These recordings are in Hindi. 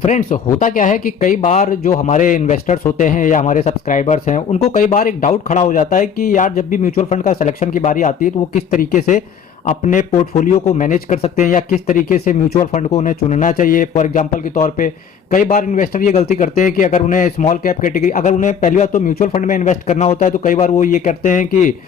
फ्रेंड्स, होता क्या है कि कई बार जो हमारे इन्वेस्टर्स होते हैं या हमारे सब्सक्राइबर्स हैं, उनको कई बार एक डाउट खड़ा हो जाता है कि यार जब भी म्यूचुअल फंड का सिलेक्शन की बारी आती है तो वो किस तरीके से अपने पोर्टफोलियो को मैनेज कर सकते हैं या किस तरीके से म्यूचुअल फंड को उन्हें चुनना चाहिए। फॉर एग्जांपल के तौर पे कई बार इन्वेस्टर ये गलती करते हैं कि अगर उन्हें स्मॉल कैप कैटेगरी, अगर उन्हें पहली बार तो म्यूचुअल फंड में इन्वेस्ट करना होता है तो कई बार वो ये करते हैं कि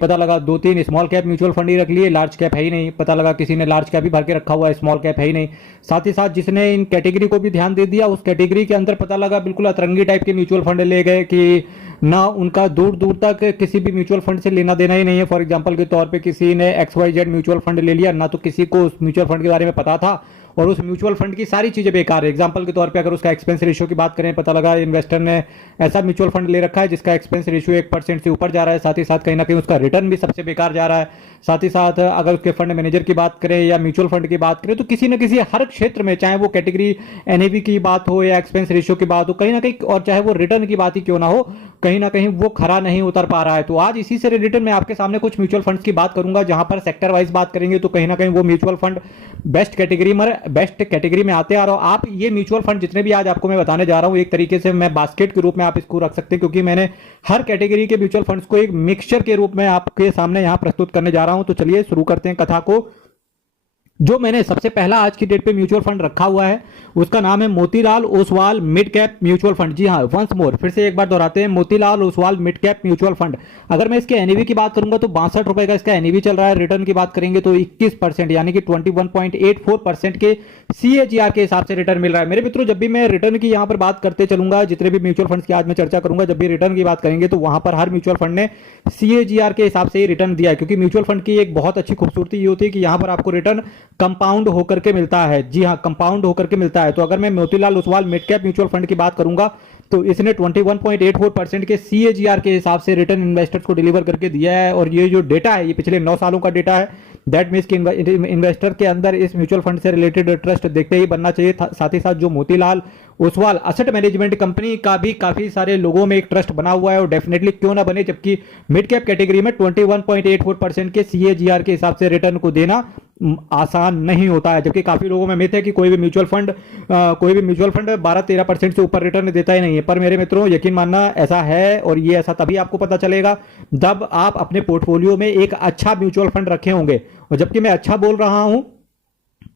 पता लगा दो तीन स्मॉल कैप म्यूचुअल फंड ही रख लिए, लार्ज कैप है ही नहीं। पता लगा किसी ने लार्ज कैप ही भर के रखा हुआ है, स्मॉल कैप है ही नहीं। साथ ही साथ जिसने इन कैटेगरी को भी ध्यान दे दिया, उस कैटेगरी के अंदर पता लगा बिल्कुल अतरंगी टाइप के म्यूचुअल फंड ले गए कि ना उनका दूर दूर तक किसी भी म्यूचुअल फंड से लेना देना ही नहीं है। फॉर एग्जांपल के तौर पे किसी ने XYZ म्यूचुअल फंड ले लिया, ना तो किसी को उस म्यूचुअल फंड के बारे में पता था और उस म्यूचुअल फंड की सारी चीजें बेकार है। एग्जांपल के तौर पे अगर उसका एक्सपेंस रेशियो की बात करें, पता लगा इन्वेस्टर ने ऐसा म्यूचुअल फंड ले रखा है जिसका एक्सपेंस रेशियो 1% से ऊपर जा रहा है, साथ ही साथ कहीं ना कहीं उसका रिटर्न भी सबसे बेकार जा रहा है। साथ ही साथ अगर उसके फंड मैनेजर की बात करें या म्यूचुअल फंड की बात करें तो किसी न किसी हर क्षेत्र में, चाहे वो कैटेगरी NAV की बात हो या एक्सपेंस रेशियो की बात हो, कहीं ना कहीं, और चाहे वो रिटर्न की बात ही क्यों ना हो, कहीं ना कहीं वो खरा नहीं उतर पा रहा है। तो आज इसी से रिलेटेड मैं आपके सामने कुछ म्यूचुअल फंड्स की बात करूंगा, जहां पर सेक्टर वाइज बात करेंगे तो कहीं ना कहीं वो म्यूचुअल फंड बेस्ट कैटेगरी में आते हैं। और आप ये म्यूचुअल फंड जितने भी आज आपको मैं बताने जा रहा हूं, एक तरीके से मैं बास्केट के रूप में आप इसको रख सकते हैं, क्योंकि मैंने हर कैटेगरी के म्यूचुअल फंड्स को एक मिक्सचर के रूप में आपके सामने यहां प्रस्तुत करने जा रहा हूं। तो चलिए शुरू करते हैं कथा को। जो मैंने सबसे पहला आज की डेट पे म्यूचुअल फंड रखा हुआ है उसका नाम है Motilal Oswal mid cap mutual fund. जी हाँ, वंस मोर, फिर से एक बार दोहराते हैं, Motilal Oswal mid cap mutual fund. अगर मैं इसके NAV की बात करूंगा तो 62 रुपए का इसका NAV चल रहा है। रिटर्न की बात करेंगे तो 21% यानी कि 21.84% के CAGR के हिसाब से रिटर्न मिल रहा है। मेरे मित्रों, जब भी मैं रिटर्न की यहां पर बात करते चलूंगा, जितने भी म्यूचुअल फंड की आज मैं चर्चा करूंगा, जब भी रिटर्न की बात करेंगे तो वहां पर हर म्यूचुअल फंड ने CAGR के हिसाब से ही रिटर्न दिया है, क्योंकि म्यूचुअल फंड की एक बहुत अच्छी खूबसूरती ये होती है कि यहां पर आपको रिटर्न कंपाउंड होकर के मिलता है। जी हाँ, कंपाउंड होकर के मिलता है। तो अगर मैं Motilal Oswal mid cap mutual fund की बात करूंगा तो इसने 21.84% के CAGR के हिसाब से रिटर्न इन्वेस्टर्स को डिलीवर करके दिया है। और ये जो डेटा है ये पिछले 9 सालों का डेटा है। दैट मीन्स कि इन्वेस्टर के अंदर इस म्यूचुअल फंड से रिलेटेड ट्रस्ट देखते ही बनना चाहिए। साथ ही साथ जो Motilal Oswal asset management company का भी काफी सारे लोगों में एक ट्रस्ट बना हुआ है, और डेफिनेटली क्यों ना बने, जबकि मिड कैप कैटेगरी में 21.84% के CAGR के हिसाब से रिटर्न को देना आसान नहीं होता है। जबकि काफी लोगों में मिथ है कि कोई भी म्यूचुअल फंड 12-13% से ऊपर रिटर्न देता ही नहीं है। पर मेरे मित्रों, यकीन मानना ऐसा है, और ये ऐसा तभी आपको पता चलेगा जब आप अपने पोर्टफोलियो में एक अच्छा म्यूचुअल फंड रखे होंगे। और जबकि मैं अच्छा बोल रहा हूं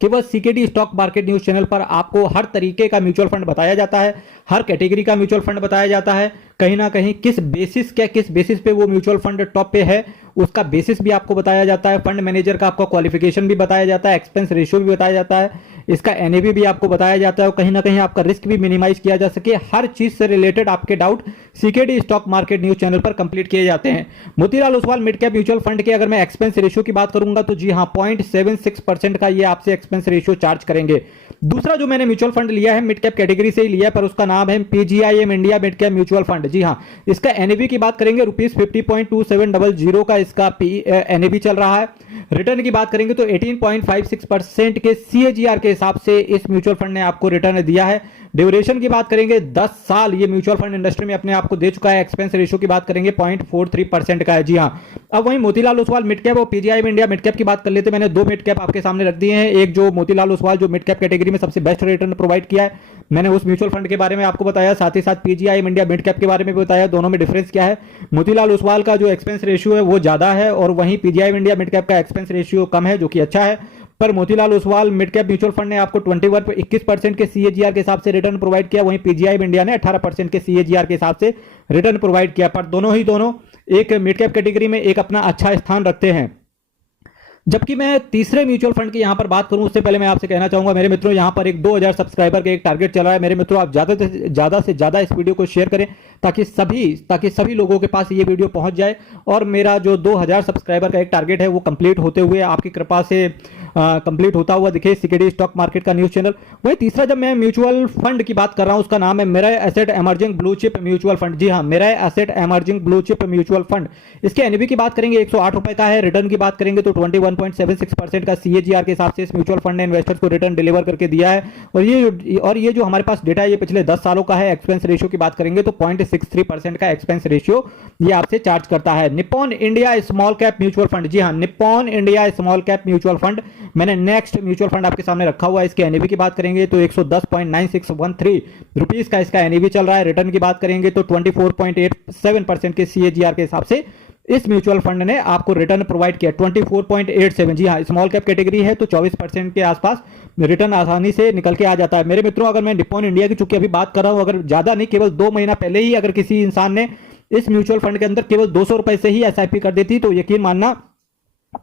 कि बस CKD stock market news channel पर आपको हर तरीके का म्यूचुअल फंड बताया जाता है, हर कैटेगरी का म्यूचुअल फंड बताया जाता है। कहीं ना कहीं किस बेसिस पे वो म्यूचुअल फंड टॉप पे है उसका बेसिस भी आपको बताया जाता है। फंड मैनेजर का आपका क्वालिफिकेशन भी बताया जाता है, एक्सपेंस रेशियो भी बताया जाता है, इसका NAV भी आपको बताया जाता है, और कहीं ना कहीं आपका रिस्क भी मिनिमाइज किया जा सके। हर चीज से रिलेटेड आपके doubt CKD stock market news channel पर कंप्लीट किए जाते हैं। Motilal Oswal mid cap mutual fund के अगर मैं एक्सपेंस रेशियो की बात करूंगा तो जी हाँ, 0.76% का ये आपसे एक्सपेंस रेशियो चार्ज करेंगे। दूसरा जो मैंने म्यूचुअल फंड लिया है मिड कैप कैटेगरी से ही लिया है, पर उसका नाम है PGIM India mid cap mutual fund. जी हाँ, इसका NAV की बात करेंगे ₹50.2700 का इसका NAV चल रहा है। रिटर्न की बात करेंगे तो 18.56% के CAGR के हिसाब से इस म्यूचुअल फंड ने आपको रिटर्न दिया है। ड्यूरेशन की बात करेंगे 10 साल ये म्यूचुअल फंड इंडस्ट्री में अपने आप को दे चुका है। एक्सपेंस रेशियो की बात करेंगे 0.43% का है। जी हाँ, अब वहीं मोतीलाल ओसवाल मिड कैप और PGIM इंडिया मिड कैप की बात कर लेते हैं। मैंने 2 मिड कैप आपके सामने रख दिए हैं। एक जो मोतीलाल ओसवाल जो मिड कैप कैटेगरी में सबसे बेस्ट रिटर्न प्रोवाइड किया है, मैंने उस म्यूचुअल फंड के बारे में आपको बताया, साथ ही साथ PGIM इंडिया मिड कैप के बारे में भी बताया। दोनों में डिफरेंस क्या है, मोतीलाल ओसवाल का जो एक्सपेंस रेशियो है वो ज्यादा है, और वहीं PGIM इंडिया मिड कैप का एक्सपेंस रेशियो कम है, जो कि अच्छा है। पर Motilal Oswal mid cap mutual fund ने आपको 21% के CAGR के हिसाब से रिटर्न प्रोवाइड किया, वहीं PGIM इंडिया ने 18% के CAGR के हिसाब से रिटर्न प्रोवाइड किया। पर दोनों एक मिड कैप कैटेगरी में एक अपना अच्छा स्थान रखते हैं। जबकि मैं तीसरे म्यूचुअल फंड की यहां पर बात करूं उससे पहले मैं आपसे कहना चाहूंगा मेरे मित्रों, यहां पर एक 2000 सब्सक्राइबर का एक टारगेट चल रहा है। मेरे मित्रों, आप ज्यादा से ज्यादा इस वीडियो को शेयर करें ताकि सभी लोगों के पास ये वीडियो पहुंच जाए, और मेरा जो 2000 सब्सक्राइबर का एक टारगेट है वो कंप्लीट होते हुए आपकी कृपा से कंप्लीट होता हुआ दिखे CKD स्टॉक मार्केट का न्यूज चैनल। वही तीसरा जब मैं म्यूचुअल फंड की बात कर रहा हूं उसका नाम है Mirae asset emerging blue chip mutual fund. जी हाँ, Mirae asset emerging blue chip mutual fund. इसके NAV की बात करेंगे 108 रुपए का है। रिटर्न की बात करेंगे तो 21.76% का CAGR के हिसाब से इस म्यूचुअल फंड ने इन्वेस्टर्स को रिटर्न डिलीवर करके दिया है। और ये जो हमारे पास डेटा है ये पिछले 10 सालों का है। एक्सपेंस रेशियो की बात करेंगे तो 0.63% का एक्सपेंस रेशियो ये आपसे चार्ज करता है। Nippon India small cap mutual fund. जी हाँ, Nippon India small cap mutual fund मैंने नेक्स्ट म्यूचुअल फंड आपके सामने रखा हुआ है। इसके एनएवी की बात करेंगे तो 110.9613 रुपीस का इसका एनएवी चल रहा है। रिटर्न की बात करेंगे तो 24.87% के सीएजीआर के हिसाब से इस म्यूचुअल फंड ने आपको रिटर्न प्रोवाइड किया 24.87। जी हाँ, स्मॉल कैप कैटेगरी है तो 24% के आसपास रिटर्न आसानी से निकल के आ जाता है। मेरे मित्रों, अगर मैं निप्पॉन इंडिया की चूंकि अभी बात कर रहा हूं, अगर ज्यादा नहीं केवल 2 महीना पहले ही अगर किसी इंसान ने इस म्यूचुअल फंड के अंदर केवल 200 रुपए से ही एसआईपी कर देती तो यकीन मानना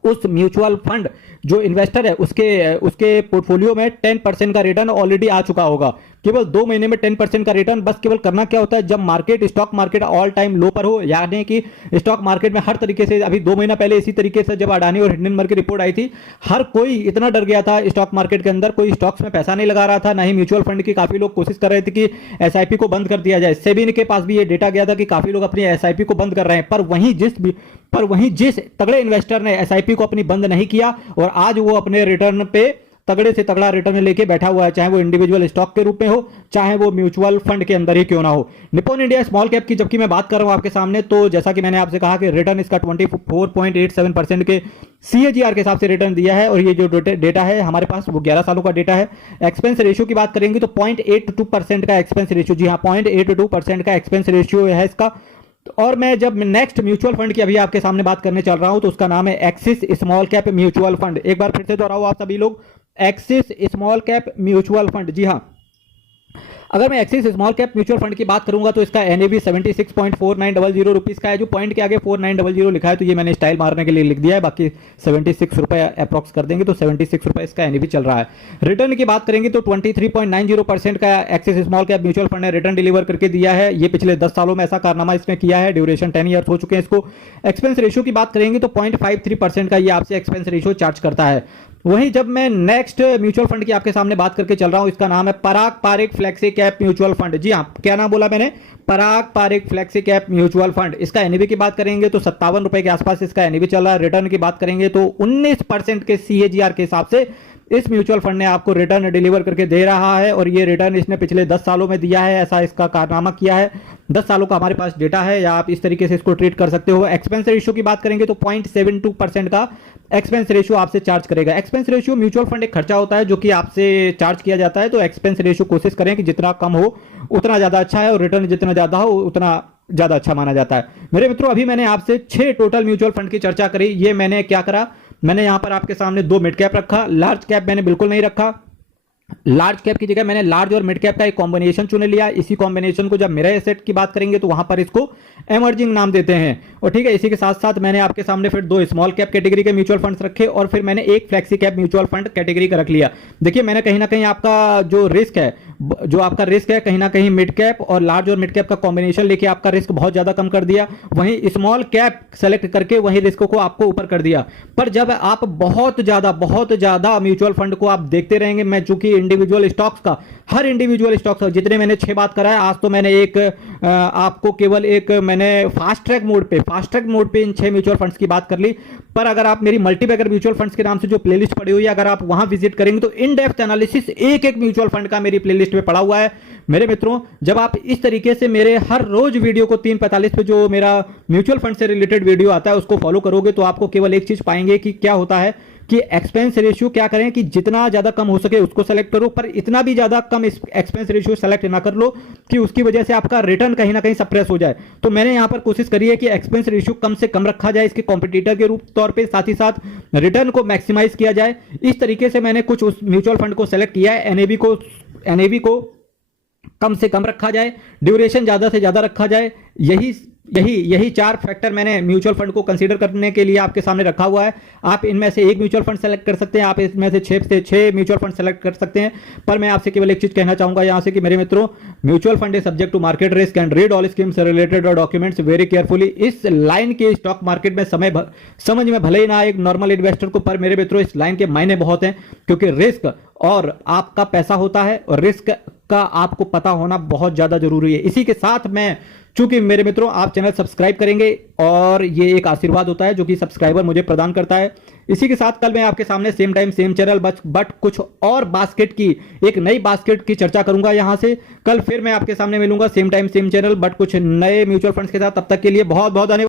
उस म्यूचुअल फंड जो इन्वेस्टर है उसके पोर्टफोलियो में 10% का रिटर्न ऑलरेडी आ चुका होगा। केवल 2 महीने में 10% का रिटर्न। बस केवल करना क्या होता है, जब स्टॉक मार्केट ऑल टाइम लो पर हो, यानी कि स्टॉक मार्केट में हर तरीके से, अभी 2 महीना पहले इसी तरीके से जब अडानी और हिंडनबर्ग की रिपोर्ट आई थी, हर कोई इतना डर गया था स्टॉक मार्केट के अंदर, कोई स्टॉक्स में पैसा नहीं लगा रहा था, ना ही म्यूचुअल फंड की। काफी लोग कोशिश कर रहे थे कि एसआईपी को बंद कर दिया जाए। सेबी के पास भी ये डेटा गया था कि काफी लोग अपनी एसआईपी को बंद कर रहे हैं, पर वहीं जिस तगड़े इन्वेस्टर ने एसआईपी को अपनी बंद नहीं किया और आज वो अपने रिटर्न पे तगड़े से तगड़ा रिटर्न लेके बैठा हुआ है, चाहे वो इंडिविजुअल स्टॉक के रूप में हो, चाहे वो म्यूचुअल फंड के अंदर ही क्यों ना हो। निप्पॉन इंडिया स्मॉल कैप की जबकि मैं बात कर रहा हूं आपके सामने, तो जैसा कि मैंने आपसे कहा कि रिटर्न इसका 24.87% के सीएजीआर के हिसाब से रिटर्न दिया है। और ये जो डेटा है हमारे पास वो 11 सालों का डेटा है। एक्सपेंस रेशियो की बात करेंगे तो 0.82% का एक्सपेंस रेशियो, जी हाँ 0.82% का एक्सपेंस रेशियो है इसका। और मैं जब नेक्स्ट म्यूचुअल फंड की अभी आपके सामने बात करने चल रहा हूं तो उसका नाम है Axis small cap mutual fund. एक बार फिर से दोहराओ आप सभी लोग, Axis small cap mutual fund. जी हाँ, अगर मैं Axis small cap mutual fund की बात करूंगा तो इसका एनएवी 76.4900 रुपीस का है। जो पॉइंट के आगे 4900 लिखा है तो ये मैंने स्टाइल मारने के लिए लिख दिया है, बाकी 76 रुपए अप्रॉक्स कर देंगे तो 76 रुपए इसका एनएवी चल रहा है। रिटर्न की बात करेंगे तो 23.90% का axis small cap mutual fund ने रिटर्न डिलीवर करके दिया है। ये पिछले 10 सालों में ऐसा कारनामा इसने किया है। ड्यूरेशन 10 ईयर हो चुके हैं इसको। एक्सपेंस रेशियो की बात करेंगे तो 0.53% का ये आपसे एक्सपेंस रेशियो चार्ज करता है। वहीं जब मैं नेक्स्ट म्यूचुअल फंड की आपके सामने बात करके चल रहा हूं, इसका नाम है Parag Parikh flexi cap mutual fund. जी हां, क्या नाम बोला मैंने, Parag Parikh flexi cap mutual fund. इसका एनएवी की बात करेंगे तो 57 रुपए के आसपास इसका एनएवी चल रहा है। रिटर्न की बात करेंगे तो 19% के सीएजीआर के हिसाब से इस म्यूचुअल फंड ने आपको रिटर्न डिलीवर करके दे रहा है। और ये रिटर्न इसने पिछले 10 सालों में दिया है, ऐसा इसका कारनामा किया है। 10 सालों का हमारे पास डेटा है, या आप इस तरीके से इसको ट्रीट कर सकते हो। एक्सपेंस रेशियो की बात करेंगे तो 0.72% का एक्सपेंस रेशियो आपसे चार्ज करेगा। एक्सपेंस रेशियो म्यूचुअल फंड एक खर्चा होता है जो कि आपसे चार्ज किया जाता है, तो एक्सपेंस रेशियो कोशिश करें कि जितना कम हो उतना ज्यादा अच्छा है, और रिटर्न जितना ज्यादा हो उतना ज्यादा अच्छा माना जाता है। मेरे मित्रों, अभी मैंने आपसे 6 टोटल म्यूचुअल फंड की चर्चा करी। ये मैंने क्या करा, मैंने यहां पर आपके सामने 2 मिड कैप रखा, लार्ज कैप मैंने बिल्कुल नहीं रखा। लार्ज कैप की जगह मैंने लार्ज और मिड कैप का एक कॉम्बिनेशन चुन लिया। इसी कॉम्बिनेशन को जब मेरा एसेट की बात करेंगे तो वहां पर इसको एमर्जिंग नाम देते हैं। और ठीक है, इसी के साथ साथ मैंने आपके सामने फिर 2 स्मॉल कैप कैटेगरी के म्यूचुअल फंड्स रखे, और फिर मैंने एक flexi cap mutual fund category का रख लिया। देखिए, मैंने कहीं ना कहीं आपका जो रिस्क है कहीं ना कहीं मिड कैप और लार्ज और मिड कैप का कॉम्बिनेशन लेके आपका रिस्क बहुत ज्यादा कम कर दिया। वहीं स्मॉल कैप सेलेक्ट करके वहीं रिस्क को आपको ऊपर कर दिया। पर जब आप बहुत ज्यादा म्यूचुअल फंड को आप देखते रहेंगे, मैं चूंकि इंडिविजुअल स्टॉक्स का, हर इंडिविजुअल स्टॉक्स का जितने मैंने 6 बात करा है, आज तो मैंने आपको केवल मैंने फास्ट ट्रैक मोड पे इन 6 म्यूचुअल फंड्स की बात कर ली। पर अगर आप मेरी मल्टीबैगर म्यूचुअल फंड्स के नाम से जो प्लेलिस्ट पड़ी हुई है, अगर आप वहां विजिट करेंगे तो इन डेप्थ एनालिसिस एक म्यूचुअल फंड का मेरी प्लेलिस्ट में पड़ा हुआ है। मेरे मित्रों, जब आप इस तरीके से मेरे हर रोज वीडियो को 3:45 पे जो मेरा म्यूचुअल फंड से रिलेटेड वीडियो आता है उसको फॉलो करोगे तो आपको केवल एक चीज पाएंगे कि क्या होता है कि एक्सपेंस रेशियो क्या करें कि जितना ज्यादा कम हो सके उसको सेलेक्ट करो, पर इतना भी ज्यादा कम एक्सपेंस रेशियो सेलेक्ट ना कर लो कि उसकी वजह से आपका रिटर्न कहीं ना कहीं सप्रेस हो जाए। तो मैंने यहां पर कोशिश करी है कि एक्सपेंस रेशियो कम से कम रखा जाए इसके कॉम्पिटिटर के रूप तौर पे, साथ ही साथ रिटर्न को मैक्सिमाइज किया जाए। इस तरीके से मैंने कुछ उस म्यूचुअल फंड को सेलेक्ट किया है। एनएवी को कम से कम रखा जाए, ड्यूरेशन ज्यादा से ज्यादा रखा जाए। यही 4 फैक्टर मैंने म्यूचुअल फंड को कंसीडर करने के लिए आपके सामने रखा हुआ है। आप इनमें से एक म्यूचुअल फंड सेलेक्ट कर सकते हैं, आप इसमें से 6 म्यूचुअल फंड सेलेक्ट कर सकते हैं। पर मैं आपसे केवल एक चीज कहना चाहूंगा यहां से कि मेरे मित्रों, mutual fund is subject to market risk and read all schemes related documents very carefully. इस लाइन के स्टॉक मार्केट में समझ में भले ही ना एक नॉर्मल इन्वेस्टर को, पर मेरे मित्रों इस लाइन के मायने बहुत हैं, क्योंकि रिस्क और आपका पैसा होता है और रिस्क का आपको पता होना बहुत ज्यादा जरूरी है। इसी के साथ मैं, चूंकि मेरे मित्रों आप चैनल सब्सक्राइब करेंगे और ये एक आशीर्वाद होता है जो कि सब्सक्राइबर मुझे प्रदान करता है। इसी के साथ कल मैं आपके सामने same time same channel but कुछ और बास्केट की, एक नई बास्केट की चर्चा करूंगा। यहां से कल फिर मैं आपके सामने मिलूंगा same time same channel but कुछ नए म्यूचुअल फंड्स के साथ। तब तक के लिए बहुत बहुत धन्यवाद।